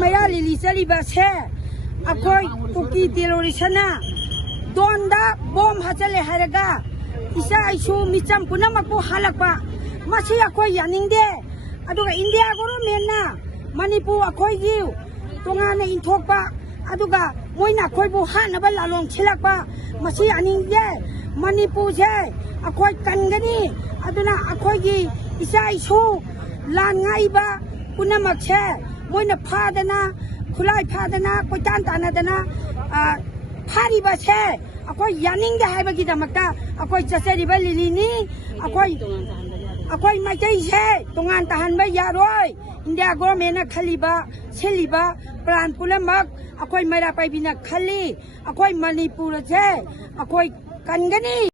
मया लिली चलीबसे अखोई कुकी टेरोरिस्टना दोनदा बॉम हाचले हारगा इसा आइसु मिचम पुनमकु हालकपा मसी अखोई यानिंगदे अदुगा इंडिया गवर्नमेंटना मणिपुर अखोईगी तोंगाने इंथोकपा अदुगा मोइना अखोईबु हानबा लालोंग छिलकपा मसी यानिंगदे मणिपुर से अखोई कनगनी अदुना अखोईगी इसा आइसु लानगाइबा पुनमकसे मोइना फादना खुलाई फादना कोइतान तानदना फारिबसे अखोई यानिंगदे हाइबगिदमकता अखोई चचरिबा लिलिनी अखोई माइकैसे तोंगान ताहनबा यारोय इंडिया गवर्नमेंटना खलिबा सेलिबा प्लान पुलमक अखोई मैरा पाइबिना खली अखोई मणिपुर से अखोई कनगनी।